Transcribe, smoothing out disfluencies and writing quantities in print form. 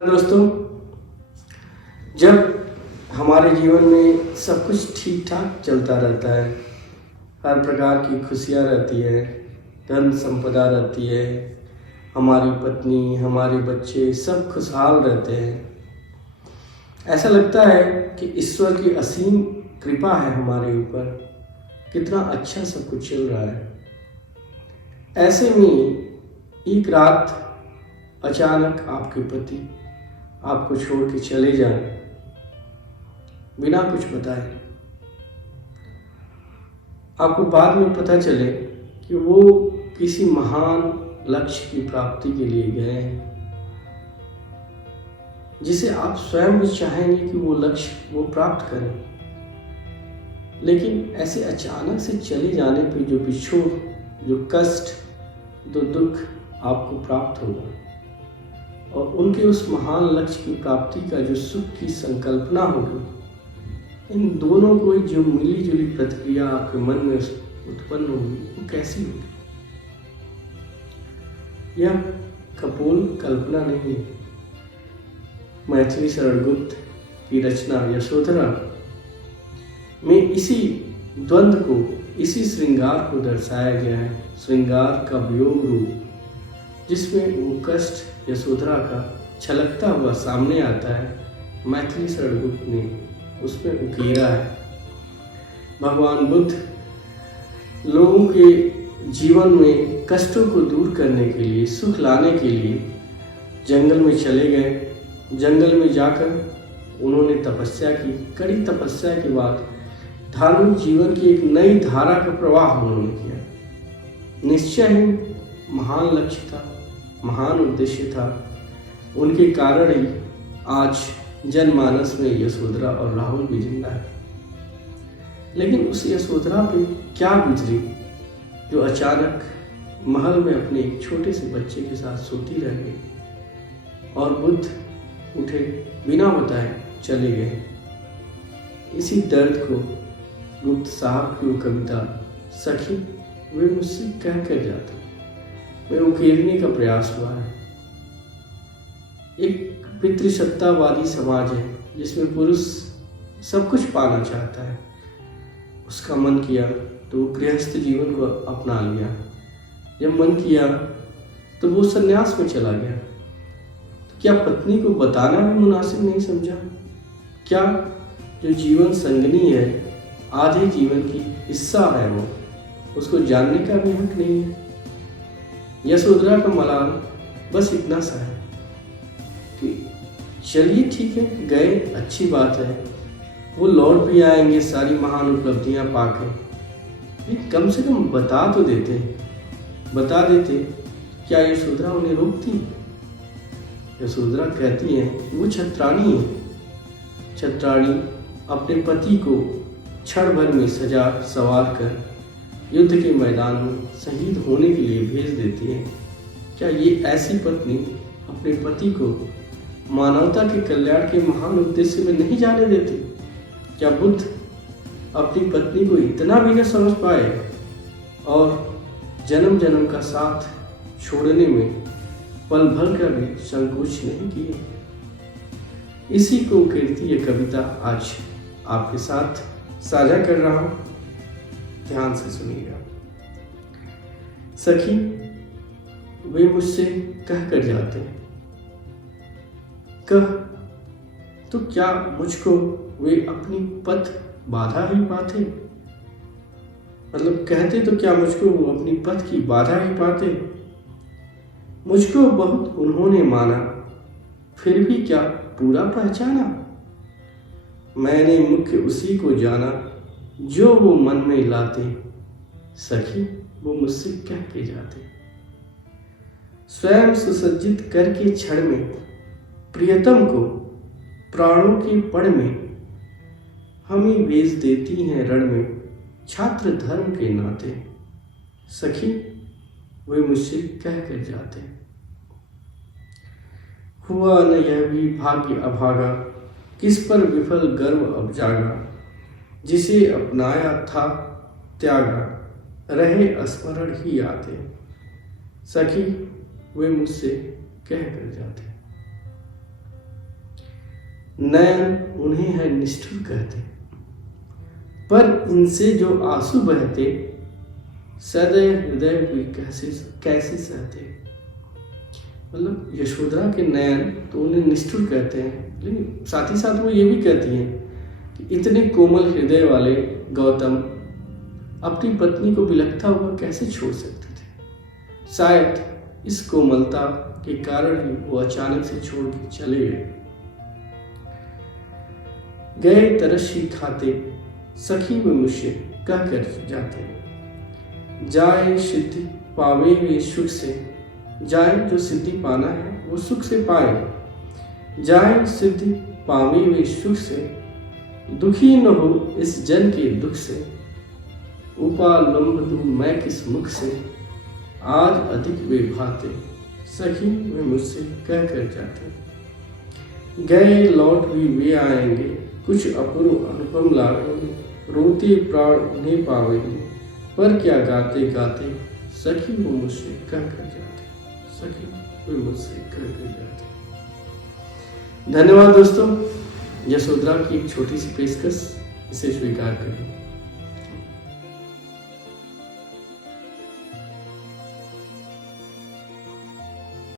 दोस्तों, जब हमारे जीवन में सब कुछ ठीक ठाक चलता रहता है, हर प्रकार की खुशियाँ रहती है, धन संपदा रहती है, हमारी पत्नी, हमारे बच्चे सब खुशहाल रहते हैं, ऐसा लगता है कि ईश्वर की असीम कृपा है हमारे ऊपर, कितना अच्छा सब कुछ चल रहा है। ऐसे में एक रात अचानक आपके पति आपको छोड़ के चले जाएं, बिना कुछ बताए। आपको बाद में पता चले कि वो किसी महान लक्ष्य की प्राप्ति के लिए गए हैं, जिसे आप स्वयं भी चाहेंगे कि वो लक्ष्य वो प्राप्त करें। लेकिन ऐसे अचानक से चले जाने पे जो बिछोड़, जो कष्ट, जो दुख आपको प्राप्त होगा, और उनके उस महान लक्ष्य की प्राप्ति का जो सुख की संकल्पना होगी, इन दोनों को जो मिली जुली प्रतिक्रिया आपके मन में उत्पन्न होगी, वो कैसी होगी? यह कपोल कल्पना नहीं है। मैथिली शरण गुप्त की रचना यशोधरा में इसी द्वंद्व को, इसी श्रृंगार को दर्शाया गया है। श्रृंगार का वियोग रूप, जिसमें वो कष्ट यशोधरा का छलकता हुआ सामने आता है, मैथिली शरण गुप्त ने उसमें उकेरा है। भगवान बुद्ध लोगों के जीवन में कष्टों को दूर करने के लिए, सुख लाने के लिए जंगल में चले गए। जंगल में जाकर उन्होंने तपस्या की। कड़ी तपस्या के बाद धार्मिक जीवन की एक नई धारा का प्रवाह उन्होंने किया। निश्चय ही महान लक्ष्य था, महान उद्देश्य था। उनके कारण ही आज जनमानस में यशोधरा और राहुल भी जिंदा है। लेकिन उस यशोधरा पे क्या गुजरी, जो अचानक महल में अपने एक छोटे से बच्चे के साथ सोती रह गई, और बुद्ध उठे, बिना बताए चले गए। इसी दर्द को गुप्त साहब की वो कविता सखी वे मुझसे कह कर जाते में उकेरने का प्रयास हुआ है। एक पितृसत्तावादी समाज है, जिसमें पुरुष सब कुछ पाना चाहता है। उसका मन किया तो वो गृहस्थ जीवन को अपना लिया। जब मन किया तो वो सन्यास में चला गया। तो क्या पत्नी को बताना भी मुनासिब नहीं समझा? क्या जो जीवन संगनी है, आधे जीवन की हिस्सा है, वो उसको जानने का भी हक नहीं है? यशोधरा का मलाल बस इतना सा है कि चलिए ठीक है, गए, अच्छी बात है, वो लौट भी आएंगे सारी महान उपलब्धियां पाकर। लेकिन कम से कम बता तो देते, बता देते। क्या यशोधरा उन्हें रोकती? यशोधरा कहती है वो छत्राणी है। छत्राणी अपने पति को क्षण भर में सजा सवार कर युद्ध के मैदान में शहीद होने के लिए भेज देती है। क्या ये ऐसी पत्नी अपने पति को मानवता के कल्याण के महान उद्देश्य में नहीं जाने देती? क्या बुद्ध अपनी पत्नी को इतना भी न समझ पाए और जन्म जन्म का साथ छोड़ने में पल भर का भी संकोच नहीं किए? इसी को कीर्ति ये कविता आज आपके साथ साझा कर रहा हूं, ध्यान से सुनिएगा। सखी वे मुझसे कह कर जाते, कह तो क्या मुझको वे अपनी पथ बाधा ही पाते? मतलब कहते तो क्या मुझको वो अपनी पथ की बाधा ही पाते? मुझको बहुत उन्होंने माना, फिर भी क्या पूरा पहचाना? मैंने मुख्य उसी को जाना, जो वो मन में लाते। सखी वो मुझसे कह के जाते, स्वयं सुसज्जित करके क्षण में प्रियतम को प्राणों के पड़ में हमें भेज देती हैं रण में, छात्र धर्म के नाते। सखी वे मुझसे कह कर जाते, हुआ न यह भी भाग्य अभागा, किस पर विफल गर्व अब जागा, जिसे अपनाया था त्यागा, रहे स्मरण ही आते। सखी वे मुझसे कह कर जाते। नयन उन्हें है निष्ठुर कहते, पर इनसे जो आंसू बहते, सदैव हृदय हुई कैसे सहते। मतलब यशोधरा के नयन तो उन्हें निष्ठुर कहते हैं, लेकिन साथ ही साथ वो ये भी कहती हैं कि इतने कोमल हृदय वाले गौतम अपनी पत्नी को बिलखता हुआ कैसे छोड़ सकते थे। शायद इस कोमलता के कारण ही वो अचानक से छोड़ के चले गए तरस ही खाते, सखी व मुझसे कह कर जाते, जाए सिद्धि पावे वे सुख से, जाए जो सिद्धि पाना है वो सुख से पाए, जाए सिद्धि पावे वे सुख से, दुखी न हो इस जन के दुख से, उपालंब दूं मैं किस मुख से, आज अधिक वे भाते, सखी वे मुझसे कह कर जाते, गए लौट भी वे आएंगे, कुछ अपूर्व अनुपम लाएंगे, रोते प्राण उन्हें पावेंगे, पर क्या गाते गाते, सखी वो मुझसे कह कर जाते, सखी वो मुझसे कह कर जाते। धन्यवाद दोस्तों, यशोधरा की एक छोटी सी पेशकश, इसे स्वीकार करें।